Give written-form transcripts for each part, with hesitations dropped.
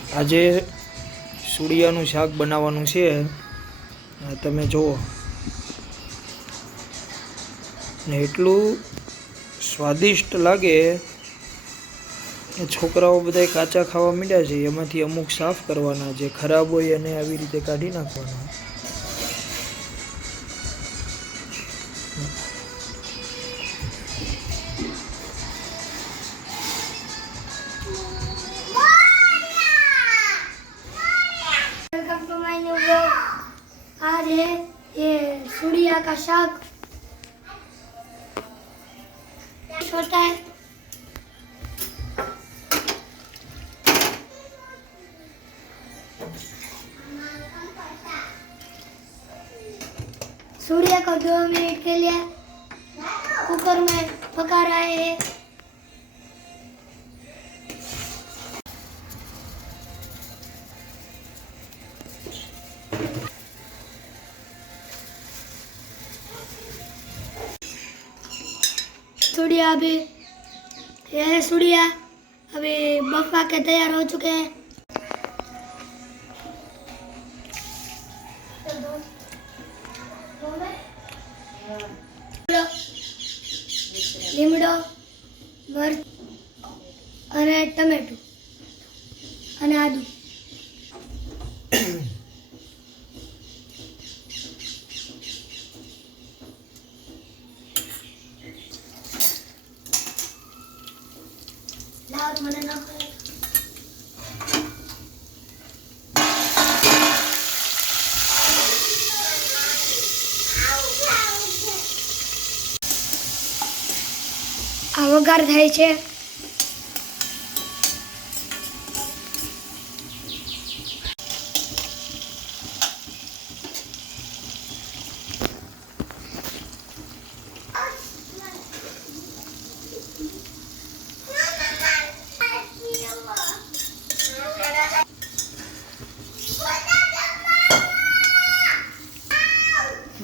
આજે સુડિયાનું શાક બનાવવાનું છે. તમે જુઓ ને એટલું સ્વાદિષ્ટ લાગે. છોકરાઓ બધા કાચા ખાવા માંડ્યા છે. એમાંથી અમુક સાફ કરવાના, જે ખરાબ હોય એને આવી રીતે કાઢી નાખવાના. आज है ये सूर्या का शाक होता है। सूर्या को 2 मिनट के लिए कुकर में पका रहे हैं। सूर्या अभी यह सूर्या अभी बफा के तैयार हो चुके हैं। લીમડો, મરચ અને ટમેટું અને આદુ. લાવ મને નાખો. આ વઘાર થાય છે.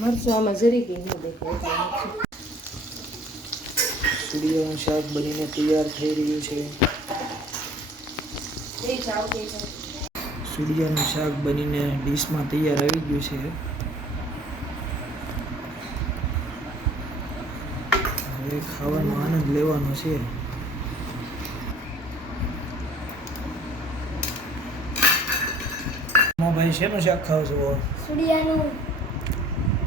મરચું આમાં જરી ગઈ ન દેખાય. સુડિયાનું શાક બનીને તૈયાર થઈ રહ્યું છે. સુડિયાનું શાક બનીને ડીશમાં તૈયાર આવી ગયું છે. હવે ખાવાનો આનંદ લેવાનો છે. ભાઈ શેનું શાક ખાવ છો? सूर्याનું